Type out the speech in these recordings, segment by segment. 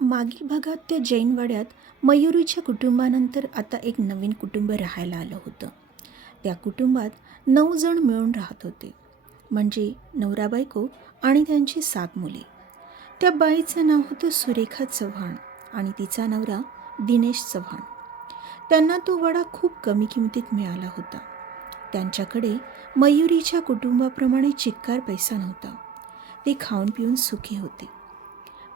मागील भागात त्या जैनवाड्यात मयुरीच्या कुटुंबानंतर आता एक नवीन कुटुंब राहायला आलं होतं. त्या कुटुंबात नऊ जण मिळून राहत होते. म्हणजे नवरा बायको आणि त्यांची सात मुले. त्या बाईचं नाव होतं सुरेखा चव्हाण आणि तिचा नवरा दिनेश चव्हाण. त्यांना तो वडा खूप कमी किमतीत मिळाला होता. त्यांच्याकडे मयुरीच्या कुटुंबाप्रमाणे चिक्कार पैसा नव्हता. ते खाऊन पिऊन सुखी होते.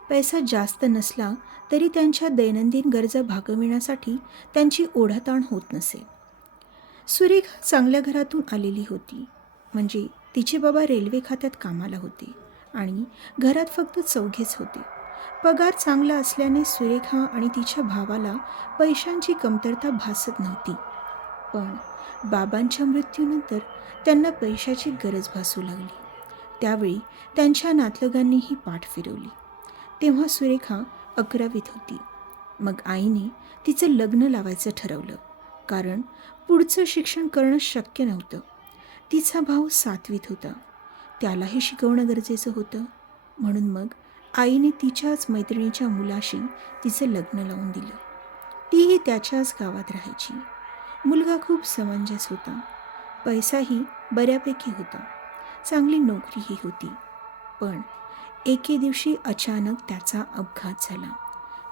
पैसा जास्त नसला तरी त्यांच्या दैनंदिन गरजा भागविण्यासाठी त्यांची ओढाताण होत नसे. सुरेखा चांगल्या घरातून आलेली होती. म्हणजे तिचे बाबा रेल्वे खात्यात कामाला होते आणि घरात फक्त चौघेच होते. पगार चांगला असल्याने सुरेखा आणि तिच्या भावाला पैशांची कमतरता भासत नव्हती. पण बाबांच्या मृत्यूनंतर त्यांना पैशाची गरज भासू लागली. त्यावेळी त्यांच्या नातलगांनीही पाठ फिरवली. तेव्हा सुरेखा अकरावीत होती. मग आईने तिचं लग्न लावायचं ठरवलं. कारण पुढचं शिक्षण करणं शक्य नव्हतं. तिचा भाऊ सातवीत होता. त्यालाही शिकवणं गरजेचं होतं. म्हणून मग आईने तिच्याच मैत्रिणीच्या मुलाशी तिचं लग्न लावून दिलं. तीही त्याच्याच गावात राहायची. मुलगा खूप समंजस होता. पैसाही बऱ्यापैकी होता. चांगली नोकरीही होती. पण एके दिवशी अचानक त्याचा अपघात झाला.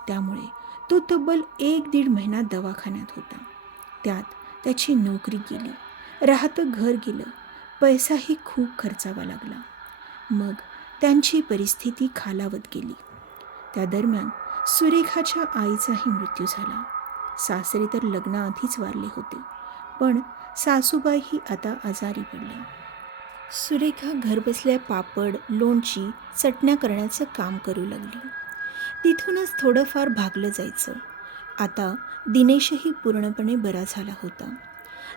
त्यामुळे तो तब्बल एक दीड महिना दवाखान्यात होता. त्यात त्याची नोकरी गेली. राहतं घर गेलं. पैसाही खूप खर्चावा लागला. मग त्यांची परिस्थिती खालावत गेली. त्या दरम्यान सुरेखाच्या आईचाही मृत्यू झाला. सासरे तर लग्नाआधीच वारले होते. पण सासूबाईही आता आजारी पडल्या. सुरेखा घरबसल्या पापड लोणची चटण्या करण्याचं काम करू लागली. तिथूनच थोडंफार भागलं जायचं. आता दिनेशही पूर्णपणे बरा झाला होता.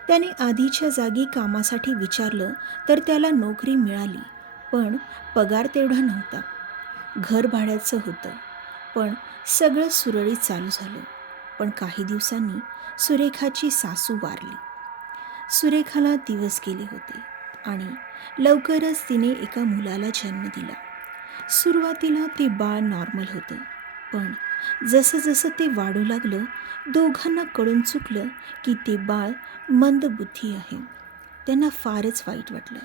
त्याने आधीच्या जागी कामासाठी विचारलं तर त्याला नोकरी मिळाली पण पगार तेवढा नव्हता. घर भाड्याचं होतं पण सगळं सुरळीत चालू झालं. पण काही दिवसांनी सुरेखाची सासू वारली. सुरेखाला दिवस गेले होते आणि लवकरच तिने एका मुलाला जन्म दिला. सुरुवातीला ते बाळ नॉर्मल होतं पण जसं जसं ते वाढू लागलं दोघांना कळून चुकलं की ते बाळ मंदबुद्धी आहे. त्यांना फारच वाईट वाटलं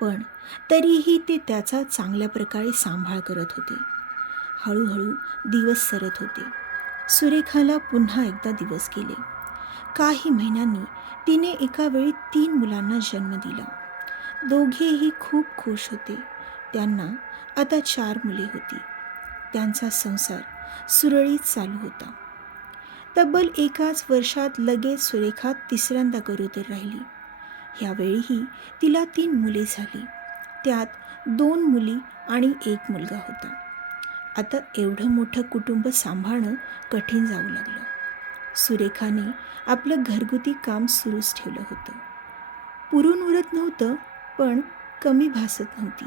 पण तरीही ते त्याचा चांगल्या प्रकारे सांभाळ करत होते. हळूहळू दिवस सरत होते. सुरेखाला पुन्हा एकदा दिवस गेले. काही महिन्यांनी तिने एका वेळी तीन मुलांना जन्म दिला. दोघेही खूप खुश होते. त्यांना आता चार मुले होती. त्यांचा संसार सुरळीत चालू होता. तब्बल एकाच वर्षात लगेच सुरेखा तिसऱ्यांदा गरोदर राहिली. ह्यावेळीही तिला तीन मुले झाली. त्यात दोन मुली आणि एक मुलगा होता. आता एवढं मोठं कुटुंब सांभाळणं कठीण जाऊ लागलं. सुरेखाने आपलं घरगुती काम सुरूच ठेवलं होतं. पुरून उरत नव्हतं पण कमी भासत नव्हती.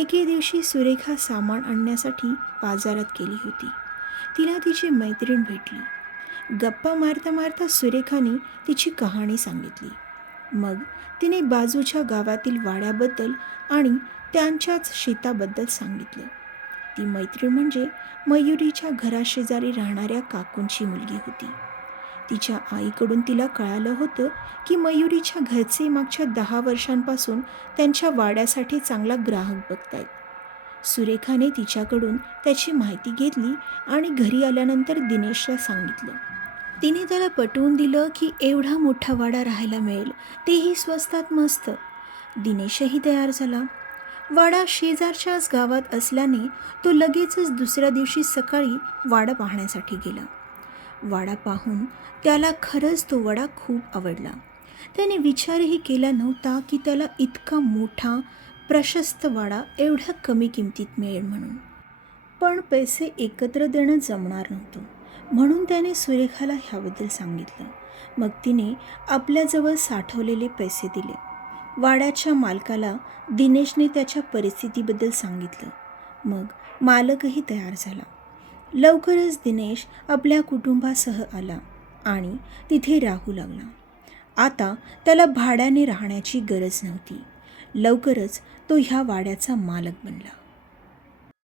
एके दिवशी सुरेखा सामान आणण्यासाठी बाजारात गेली होती. तिला तिची मैत्रीण भेटली. गप्पा मारता मारता सुरेखाने तिची कहाणी सांगितली. मग तिने बाजूच्या गावातील वाड्याबद्दल आणि त्यांच्याच शेताबद्दल सांगितलं. ती मैत्रीण म्हणजे मयुरीच्या घराशेजारी राहणाऱ्या काकूंची मुलगी होती. तिच्या आईकडून तिला कळालं होतं की मयुरीच्या घरचे मागच्या दहा वर्षांपासून त्यांच्या वाड्यासाठी चांगला ग्राहक बघतायत. सुरेखाने तिच्याकडून त्याची माहिती घेतली आणि घरी आल्यानंतर दिनेशला सांगितलं. तिने त्याला पटवून दिलं की एवढा मोठा वाडा राहायला मिळेल तेही स्वस्तात मस्त. दिनेशही तयार झाला. वाडा शेजारच्याच गावात असल्याने तो लगेचच दुसऱ्या दिवशी सकाळी वाडा पाहण्यासाठी गेला. वाडा पाहून त्याला खरंच तो वडा खूप आवडला. त्याने विचारही केला नव्हता की त्याला इतका मोठा प्रशस्त वाडा एवढ्या कमी किमतीत मिळेल म्हणून. पण पैसे एकत्र देणं जमणार नव्हतं. म्हणून त्याने सुरेखाला ह्याबद्दल सांगितलं. मग तिने आपल्याजवळ साठवलेले पैसे दिले. वाड्याच्या मालकाला दिनेशने त्याच्या परिस्थितीबद्दल सांगितलं. मग मालकही तयार झाला. लवकरच दिनेश आपल्या कुटुंबासह आला आणि तिथे राहू लागला. आता त्याला भाड्याने राहण्याची गरज नव्हती. लवकरच तो ह्या वाड्याचा मालक बनला.